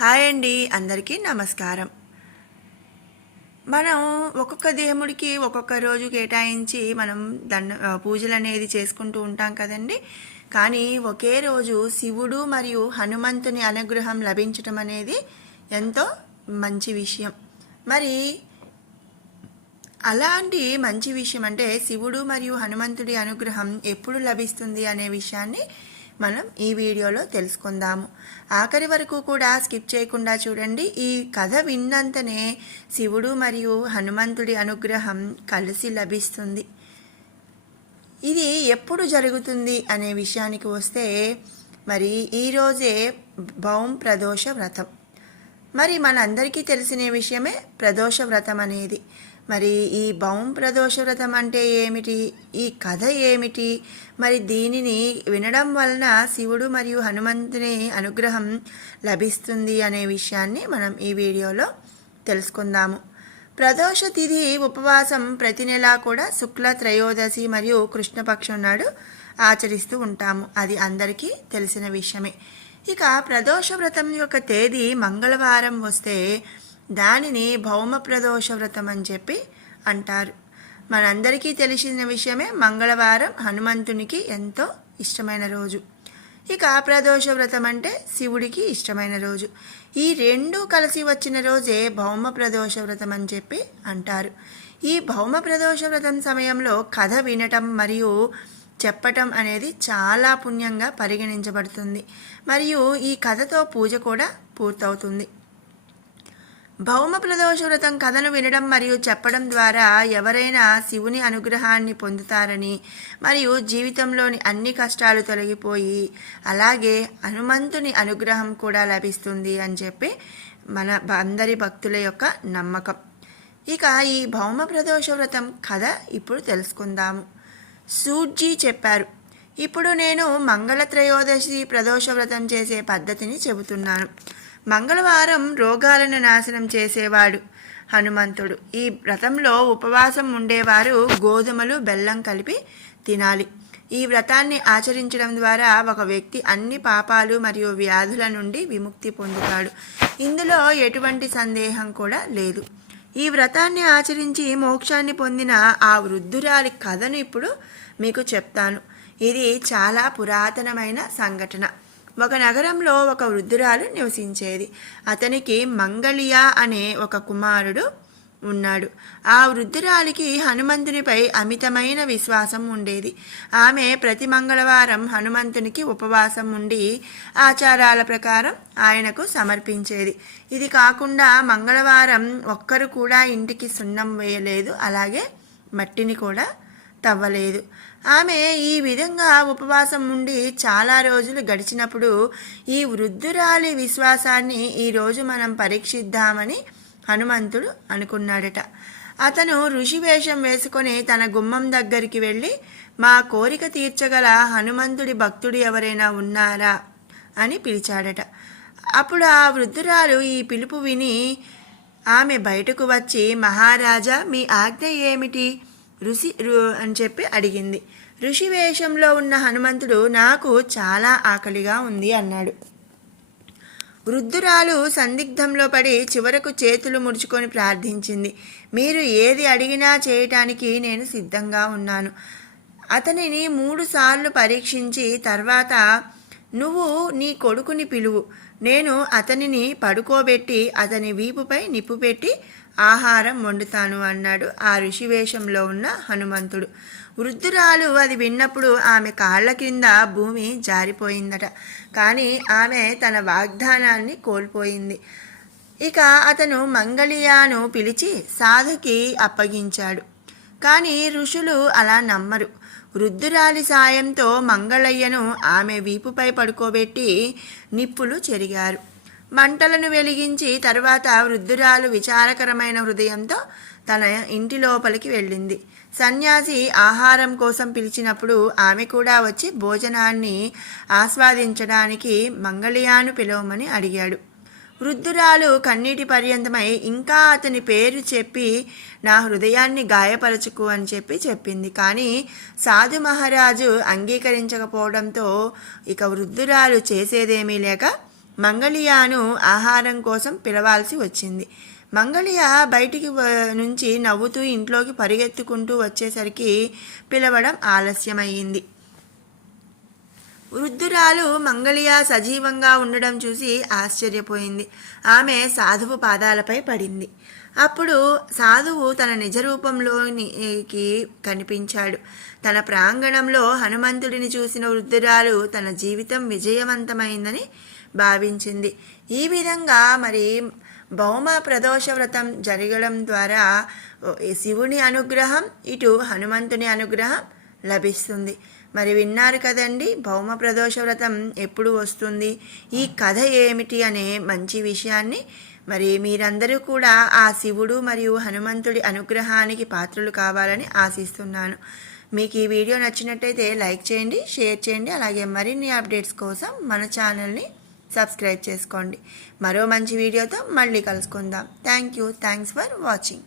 Hi అండి, అందరికీ నమస్కారం. మనం ఒక్కొక్క దేవుడికి ఒక్కొక్క రోజు కేటాయించి మనం పూజలు అనేది చేసుకుంటూ ఉంటాం కదండి. కానీ ఒకే రోజు శివుడు మరియు హనుమంతుని అనుగ్రహం లభించటం అనేది ఎంతో మంచి విషయం. మరి అలాంటి మంచి విషయం అంటే శివుడు మరియు హనుమంతుడి అనుగ్రహం ఎప్పుడు లభిస్తుంది అనే విషయాన్ని మనం ఈ వీడియోలో తెలుసుకుందాము. ఆఖరి వరకు కూడా స్కిప్ చేయకుండా చూడండి. ఈ కథ విన్నంతనే శివుడు మరియు హనుమంతుడి అనుగ్రహం కలిసి లభిస్తుంది. ఇది ఎప్పుడు జరుగుతుంది అనే విషయానికి వస్తే మరి ఈరోజే భౌం ప్రదోష వ్రతం. మరి మనందరికీ తెలిసిన విషయమే ప్రదోష వ్రతం అనేది. మరి ఈ భౌం ప్రదోష వ్రతం అంటే ఏమిటి, ఈ కథ ఏమిటి, మరి దీనిని వినడం వలన శివుడు మరియు హనుమంతుని అనుగ్రహం లభిస్తుంది అనే విషయాన్ని మనం ఈ వీడియోలో తెలుసుకుందాము. ప్రదోష తిథి ఉపవాసం ప్రతి నెలా కూడా శుక్ల త్రయోదశి మరియు కృష్ణపక్షం నాడు ఆచరిస్తూ ఉంటాము. అది అందరికీ తెలిసిన విషయమే. ఇక ప్రదోష వ్రతం యొక్క తేదీ మంగళవారం వస్తే దానిని భౌమ ప్రదోష వ్రతం అని చెప్పి అంటారు. మనందరికీ తెలిసిన విషయమే, మంగళవారం హనుమంతునికి ఎంతో ఇష్టమైన రోజు. ఇక ప్రదోష వ్రతం అంటే శివుడికి ఇష్టమైన రోజు. ఈ రెండు కలిసి వచ్చిన రోజే భౌమ ప్రదోష వ్రతం అని చెప్పి అంటారు. ఈ భౌమ ప్రదోష వ్రతం సమయంలో కథ వినటం మరియు చెప్పటం అనేది చాలా పుణ్యంగా పరిగణించబడుతుంది. మరియు ఈ కథతో పూజ కూడా పూర్తవుతుంది. భౌమ ప్రదోష వ్రతం కథను వినడం మరియు చెప్పడం ద్వారా ఎవరైనా శివుని అనుగ్రహాన్ని పొందుతారని, మరియు జీవితంలోని అన్ని కష్టాలు తొలగిపోయి అలాగే హనుమంతుని అనుగ్రహం కూడా లభిస్తుంది అని చెప్పి మన అందరి భక్తుల యొక్క నమ్మకం. ఇక ఈ భౌమ ప్రదోష వ్రతం కథ ఇప్పుడు తెలుసుకుందాము. సూర్జీ చెప్పారు. ఇప్పుడు నేను మంగళ త్రయోదశి ప్రదోష వ్రతం చేసే పద్ధతిని చెబుతున్నాను. మంగళవారం రోగాలను నాశనం చేసేవాడు హనుమంతుడు. ఈ వ్రతంలో ఉపవాసం ఉండేవారు గోధుమలు బెల్లం కలిపి తినాలి. ఈ వ్రతాన్ని ఆచరించడం ద్వారా ఒక వ్యక్తి అన్ని పాపాలు మరియు వ్యాధుల నుండి విముక్తి పొందుతాడు. ఇందులో ఎటువంటి సందేహం కూడా లేదు. ఈ వ్రతాన్ని ఆచరించి మోక్షాన్ని పొందిన ఆ వృద్ధురాలి కథను ఇప్పుడు మీకు చెప్తాను. ఇది చాలా పురాతనమైన సంఘటన. ఒక నగరంలో ఒక వృద్ధురాలు నివసించేది. అతనికి మంగళియా అనే ఒక కుమారుడు ఉన్నాడు. ఆ వృద్ధురాలికి హనుమంతునిపై అమితమైన విశ్వాసం ఉండేది. ఆమె ప్రతి మంగళవారం హనుమంతునికి ఉపవాసం ఉండి ఆచారాల ప్రకారం ఆయనకు సమర్పించేది. ఇది కాకుండా మంగళవారం ఒక్కరు కూడా ఇంటికి సున్నం వేయలేదు, అలాగే మట్టిని కూడా తవ్వలేదు. ఆమె ఈ విధంగా ఉపవాసం ఉండి చాలా రోజులు గడిచినప్పుడు ఈ వృద్ధురాలి విశ్వాసాన్ని ఈరోజు మనం పరీక్షిద్దామని హనుమంతుడు అనుకున్నాడట. అతను ఋషి వేషం వేసుకొని తన గుమ్మం దగ్గరికి వెళ్ళి, మా కోరిక తీర్చగల హనుమంతుడి భక్తుడు ఎవరైనా ఉన్నారా అని పిలిచాడట. అప్పుడు ఆ వృద్ధురాలు ఈ పిలుపు విని ఆమె బయటకు వచ్చి, మహారాజా, మీ ఆజ్ఞ ఏమిటి అని చెప్పి అడిగింది. ఋషి వేషంలో ఉన్న హనుమంతుడు, నాకు చాలా ఆకలిగా ఉంది అన్నాడు. వృద్ధురాలు సందిగ్ధంలో పడి చివరకు చేతులు ముడుచుకొని ప్రార్థించింది. మీరు ఏది అడిగినా చేయటానికి నేను సిద్ధంగా ఉన్నాను. అతనిని 3 సార్లు పరీక్షించి తర్వాత నువ్వు నీ కొడుకుని పిలువు, నేను అతనిని పడుకోబెట్టి అతని వీపుపై నిప్పు పెట్టి ఆహారం వండుతాను అన్నాడు ఆ ఋషి వేషంలో ఉన్న హనుమంతుడు. వృద్ధురాలు అది విన్నప్పుడు ఆమె కాళ్ళ కింద భూమి జారిపోయిందట. కానీ ఆమె తన వాగ్దానాన్ని కోల్పోయింది. ఇక అతను మంగళియాను పిలిచి సాధుకి అప్పగించాడు. కానీ ఋషులు అలా నమ్మరు. వృద్ధురాలి సాయంతో మంగళయ్యను ఆమె వీపుపై పడుకోబెట్టి నిప్పులు చెరిగారు. మంటలను వెలిగించి తర్వాత వృద్ధురాలు విచారకరమైన హృదయంతో తన ఇంటి లోపలికి వెళ్ళింది. సన్యాసి ఆహారం కోసం పిలిచినప్పుడు ఆమె కూడా వచ్చి భోజనాన్ని ఆస్వాదించడానికి మంగళియాను పిలవమని అడిగాడు. వృద్ధురాలు కన్నీటి పర్యంతమై ఇంకా అతని పేరు చెప్పి నా హృదయాన్ని గాయపరచుకు అని చెప్పింది. కానీ సాధు మహారాజు అంగీకరించకపోవడంతో ఇక వృద్ధురాలు చేసేదేమీ లేక మంగళియాను ఆహారం కోసం పిలవాల్సి వచ్చింది. మంగళియ బయటికి నుంచి నవ్వుతూ ఇంట్లోకి పరిగెత్తుకుంటూ వచ్చేసరికి పిలవడం ఆలస్యమయ్యింది. వృద్ధురాలు మంగళియ సజీవంగా ఉండడం చూసి ఆశ్చర్యపోయింది. ఆమె సాధువు పాదాలపై పడింది. అప్పుడు సాధువు తన నిజరూపంలోనికి కనిపించాడు. తన ప్రాంగణంలో హనుమంతుడిని చూసిన వృద్ధురాలు తన జీవితం విజయవంతమైందని భావించింది. ఈ విధంగా భౌమ ప్రదోష వ్రతం జరగడం ద్వారా శివుని అనుగ్రహం, ఇటు హనుమంతుని అనుగ్రహం లభిస్తుంది. విన్నారు కదండి, భౌమ ప్రదోష వ్రతం ఎప్పుడు వస్తుంది, ఈ కథ ఏమిటి అనే మంచి విషయాన్ని. మీరందరూ కూడా ఆ శివుడు మరియు హనుమంతుడి అనుగ్రహానికి పాత్రలు కావాలని ఆశిస్తున్నాను. మీకు ఈ వీడియో నచ్చినట్టయితే లైక్ చేయండి, షేర్ చేయండి. అలాగే మరిన్ని అప్డేట్స్ కోసం మన ఛానల్ని సబ్స్క్రైబ్ చేసుకోండి. మరో మంచి వీడియోతో మళ్ళీ కలుసుకుందాం. Thanks for watching.